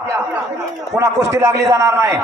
पुन्हा कुस्ती लागली जाणार नाही.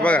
बघा.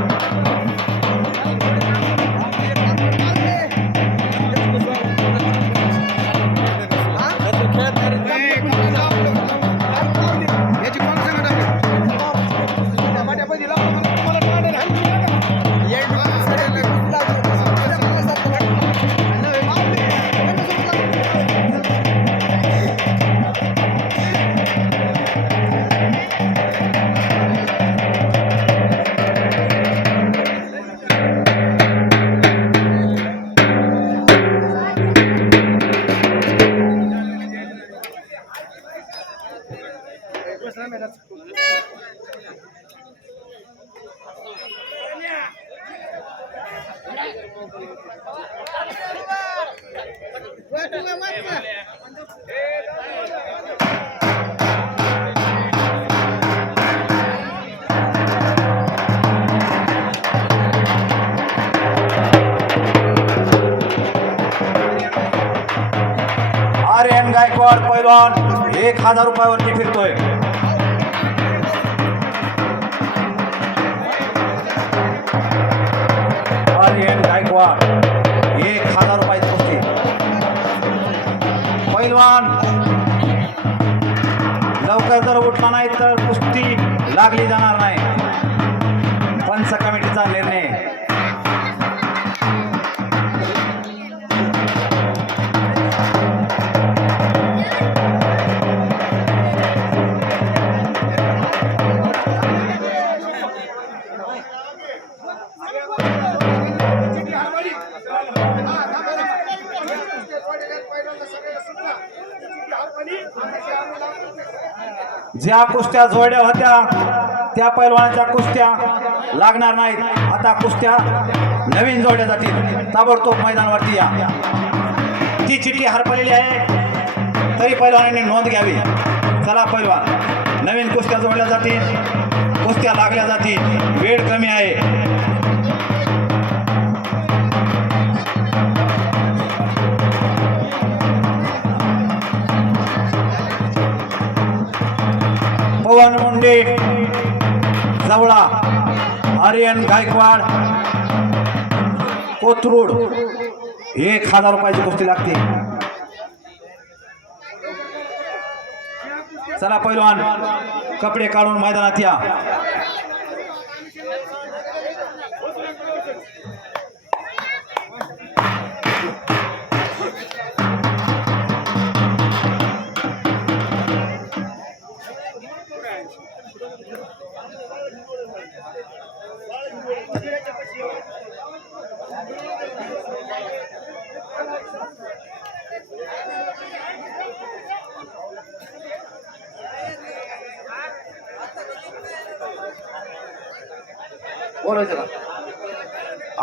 पहिलवान पैलवान एक हजार रुपयावरती फिरतोय. आर्यन गायकवाड एक हजार रुपयाची कुस्ती. पैलवान लवकर जर उठला नाही तर कुस्ती लागली जाणार नाही. पंच कमिटीचा निर्णय ज्या कुस्त्या जोड्या होत्या त्या पैलवानाच्या कुस्त्या लागणार नाहीत. आता कुस्त्या नवीन जोड्या जातील. ताबडतोब मैदानावरती या. ती चिठ्ठी हरपलेली आहे तरी पैलवानाने नोंद घ्यावी. चला पैलवान नवीन कुस्त्या जोडल्या जातील कुस्त्या लागल्या जातील. वेळ कमी आहे. भगवान मुंडे जवळा आर्यन गायकवाड कोथरूड एक हजार रुपयाची कुस्ती लागते. चला पैलवान कपडे काढून मैदानात या.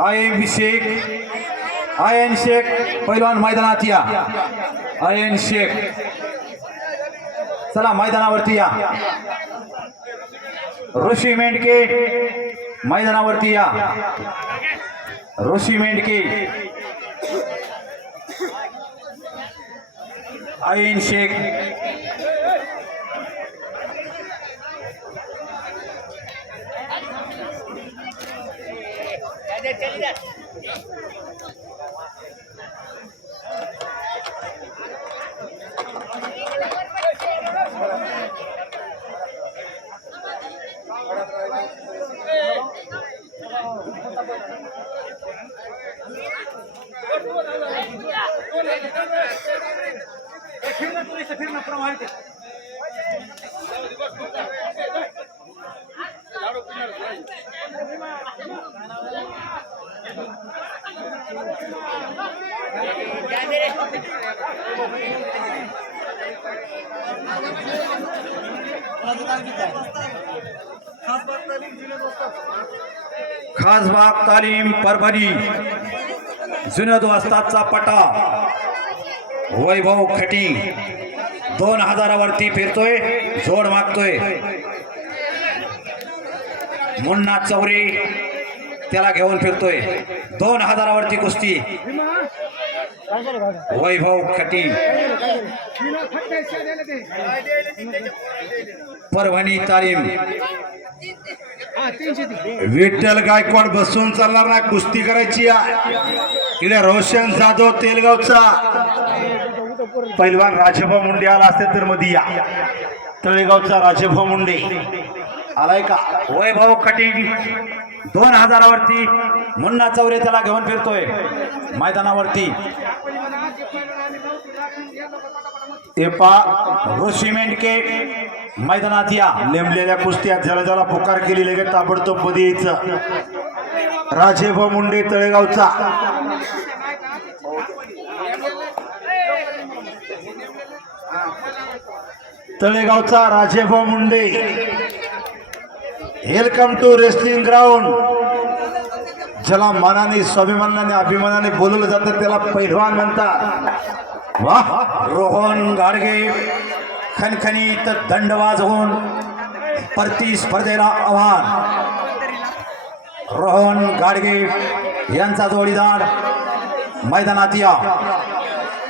का आय शेख आय शेख पैलवान मैदानात या. आयन शेख. चला मैदानावरती या. ऋषी मेंढके मैदानावरती या. ऋषी मेंढके. आयन शेख. चली जा खासबाग तालीम परभणी जुन्या वस्तादचा पटा. वैभव खटी. दोन हजारावरती फिरतोय जोड मागतोय. मुन्ना चौरे त्याला घेऊन फिरतोय. दोन हजारावरती कुस्ती. वैभव खटी. परभणी तालीम. विठ्ठल गायकवाड बसून चालणार ना कुस्ती करायची इकडे रोशन जाधव तेलगावचा. पैलवान राजभा मुंडे आला असेल तर मध्ये या. तळेगावचा राजभा मुंडे. आलाय का? वैभव कटिंग दोन हजारावरती मुन्ना चौरे त्याला घेऊन फिरतोय. मैदानावरती. एपा ऋषी मेंढके मैदानात या. नेमलेल्या कुस्त्या ज्याला ज्याला पुकार केली लगेच ताबडतोब बदीच राजे राजेभाऊ मुंडे तळेगावचा. तळेगावचा Rajebhau Munde. Welcome to wrestling ground ज्याला मनाने स्वाभिमानाने अभिमानाने बोलवलं जातं त्याला पैलवान म्हणतात. वा रोहन गाडगे. खनखनीत दंड वाजवून प्रतिस्पर्धेला आव्हान. रोहन गाडगे यांचा जोडीदार मैदानात या.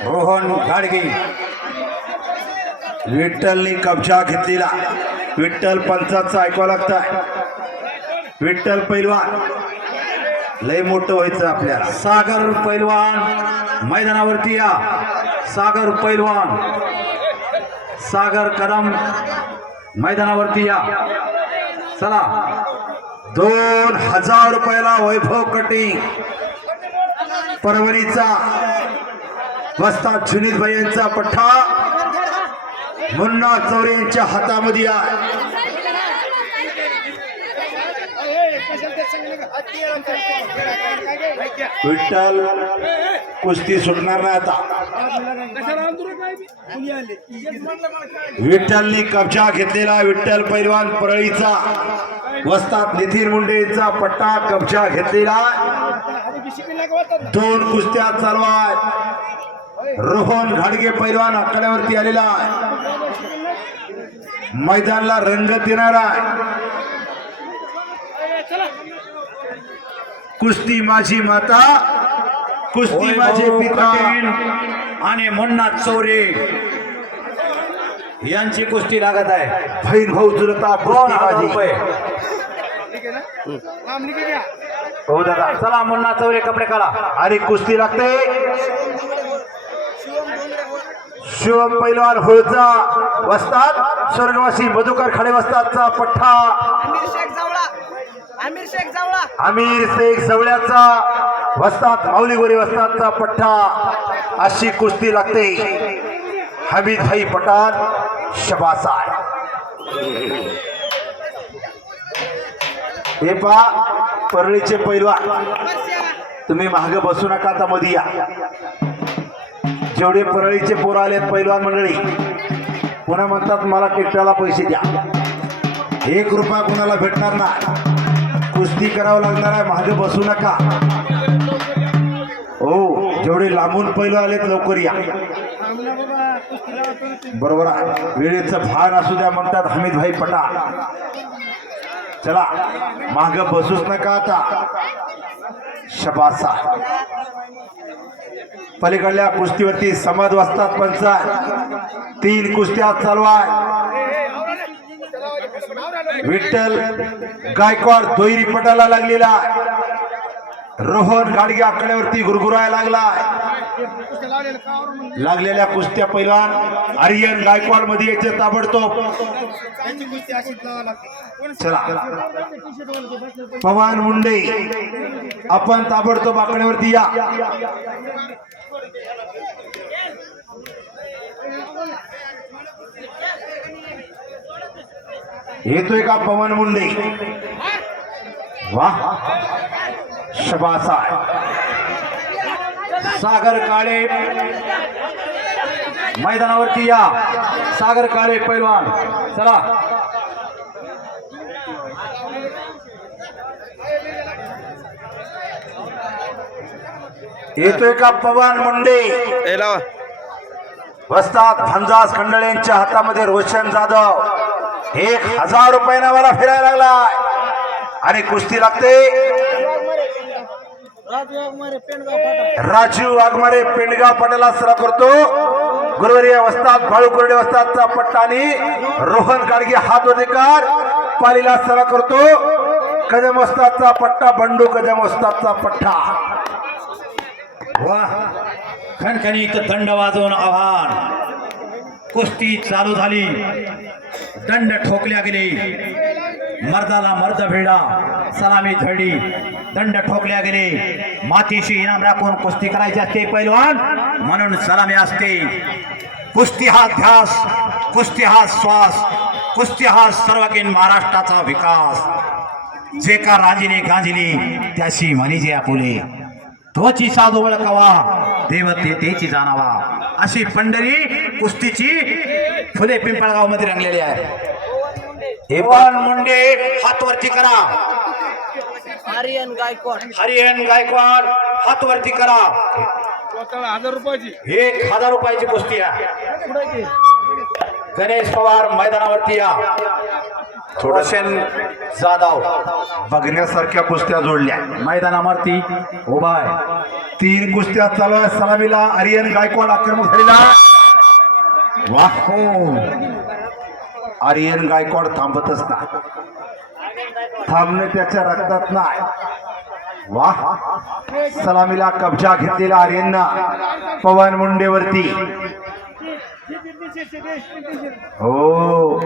रोहन गाडगे. विठ्ठलनी कब्जा घेतलेला. विठ्ठल पंचाचं ऐकावं लागतं विठ्ठल पैलवान. लय मोठं व्हायचं आपल्याला. सागर पैलवान मैदानावरती या. सागर पैलवान. सागर कदम मैदानावरती या. चला. दोन हजार रुपयाला वैभव कटिंग. परभणीचा वस्ता जुनीद भाई यांचा पठ्ठा. मुन्ना चौरे यांच्या हातामध्ये आहे विठ्ठल कुस्ती सुटणार नाही आता. विठ्ठलनी कब्जा घेतलेला विठ्ठल पैलवान परळीचा. वस्तात नितीन मुंडेचा पट्टा कब्जा घेतलेला. दोन कुस्त्या चालवा रोहन घाडगे पैलवान आकड्यावरती आलेला आहे. मैदानला रंगत येणार आहे कुस्ती माझी माता कुस्ती माझे पिता आणि मुन्ना चौरे. यांची कुस्ती लागत आहे. बहीण भाऊ चुलता दोन हजार रुपये हो दादा. चला मुन्ना चौरे कपडे काढा. आणि कुस्ती लागते. शिवम पैलवान होळचा वस्ताद. स्वर्गवासी मधुकर खडे वस्तादचा पठ्ठा. आमिर शेख जावळा. आमिर शेख जावळा. अमीर शेख सवळ्याचा वस्ताद माऊली गोरे वस्तादचा पठ्ठा. अशी कुस्ती लागते. हमीद भाई पठाण शबासाय हे पा परळीचे पैलवान. तुम्ही महाग बसू नका आता मध्ये या. जेवढे परळीचे पोरं आलेत पैलवान मंडळी पुन्हा म्हणतात मला टिकटाला पैसे द्या. एक रुपया कुणाला भेटणार नाही. कुस्ती करावं लागणार आहे मागे बसू नका. हो जेवढे लांबून पहिलं आलेत लवकर या. बरोबर आहे. वेळेचं भान असू द्या म्हणतात हमीद भाई पटा चला माग बसूच नका आता. शबासा पलीकडल्या कुस्तीवरती समाज वाजतात पंचा. तीन कुस्त्या चालू आहे विठ्ठल गायकवाड दोहिरी पटाला लागलेला आहे. रोहन गाडगे आकड्यावरती गुरगुरायला लागलाय. लागलेल्या कुस्त्या पैलवान आर्यन गायकवाडमध्ये यायचे ताबडतोब. चला. पवन मुंडे आपण ताबडतोब आकड्यावरती या. येतोय का पवन मुंडे? वा. शबास आहे सागर काळे मैदानावरती या. सागर काळे पैलवान. चला. येतोय का पवन मुंडे. वस्तात फंजास खंडळे यांच्या हातामध्ये रोशन जाधव. एक हजार रुपयानं मला फिरायला लागलाय. आणि कुस्ती लागते. राजीव वाघमारे पेंडगाव पटेला. सरा करतो. गुरुवारी वस्तात बाळू कुर्डे वस्तादचा पट्टा आणि रोहन गाडगे हात अधिकार पालीला सरा करतो. कदम वस्तादचा पट्टा बंडू कदम वस्तादचा पट्टा. वा खणखणीत दंड वाजवून आव्हान. कुस्ती चालू झाली. दंड ठोकल्या गेले. मर्दाला मर्द भिडा सलामी धरली दंड ठोकल्या गेले. मातीशी इनाम राखून कुस्ती करायची असते पैलवान. म्हणून सलामी असते. कुस्ती हा ध्यास कुस्ती हा श्वास कुस्ती हा सर्वकीन महाराष्ट्राचा विकास. जे का राजीने गांजली त्याशी म्हणजे आपुले. तोची साधू कवा देवतेची जाणावा. अशी पंढरी कुस्तीची फुले पिंपळगावमध्ये रंगलेली आहे. हेवान मुंडे हातवरती करा. आर्यन गायकवाड. हरियन गायकवाड हातवरती करा. हजार रुपयाची. एक हजार रुपयाची कुस्ती आहे गणेश पवार मैदानावरती या. थोडशेन जाधव बघण्यासारख्या कुस्त्या जोडल्या. मैदानावरती उभा आहे. तीन कुस्त्या चालू आहे सलामीला आर्यन गायकवाड आक्रमक झालेला. वाह हो. आर्यन गायकवाड थांबतच नाही. थांबणे त्याच्या रक्तात नाही. वाह. सलामीला कब्जा घेतलेला आर्यनना पवन मुंडेवरती. हो.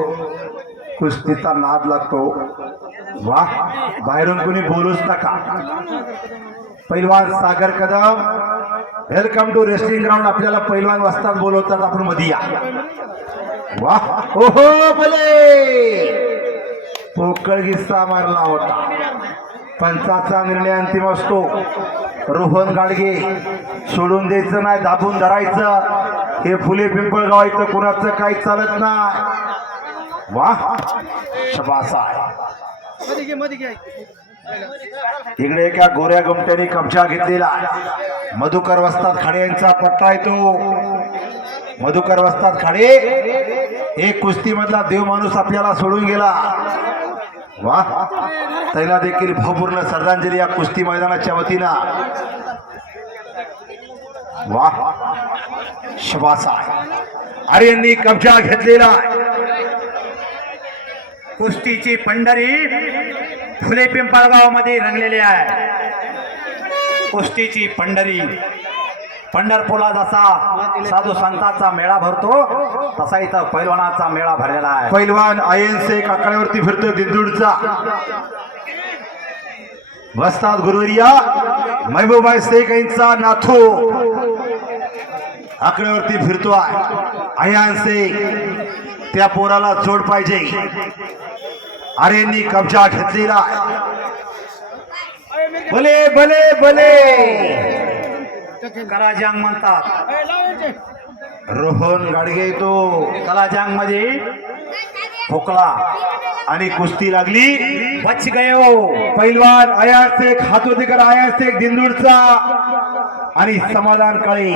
कुस्तीचा नाद लागतो. वाह. बाहेरून कुणी बोलूच नका. पैलवान Sagar Kadam. Welcome to wrestling ground आपल्याला पैलवान वाजताच बोलवतात. आपण मध्ये या. वाह. हो हो पोकळ गिस्सा मारला होता. पंचाचा निर्णय अंतिम असतो. रोहन गाडगे सोडून द्यायचं नाही दाबून धरायचं. हे फुले पिंपळगाव इथं कुणाचं काही चालत नाही. वा शबासा इकडे एका गोऱ्या गमट्याने कब्जा घेतलेला मधुकर वस्तात खाडे यांचा पट्टा येतो मधुकर वस्तात खाडे एक कुस्तीमधला देव माणूस आपल्याला सोडून गेला. वा. तैला देखील भावपूर्ण श्रद्धांजली या कुस्ती मैदानाच्या वतीनं. वा. शबास अरे यांनी कब्जा घेतलेला कुस्तीची पंढरी फुले पिंपळगावमध्ये रंगलेली आहे. कुस्तीची पंढरी पंढरपूरला जसा साधू संतांचा मेळा भरतो. तसा इथं पैलवानाचा मेळा भरलेला आहे. पैलवान आयन शेख आकड्यावरती फिरतो दिंदूडचा. वस्ताद गुरुवरिया. महबूबाई शेख यांचा नाथो आकड्यावरती फिरतो आयान शेख त्या पोराला जोड पाहिजे. आर्यांनी कब्जा घेतलेला भले भले भले. कराजांग म्हणतात. रोहन गाडगे तो कलाजांगमध्ये खोकला आणि कुस्ती लागली. बच गयो पैलवान आयार शेख हातोदीकर आयार शेख दिंदूरचा आणि समाधान काळे.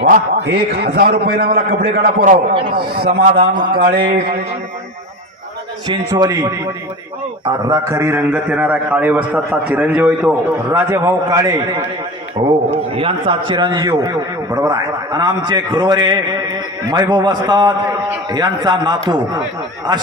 वा एक हजार रुपयाला मला कपडे काढा पोराव. समाधान काळे. चिंचवली अर्धा खरी रंगत येणारा काळे वस्तादचा चिरंजीव येतो राजेभाऊ काळे. हो यांचा चिरंजीव. बरोबर आहे. आणि आमचे गुरुवरे महबूब असतात यांचा नातू.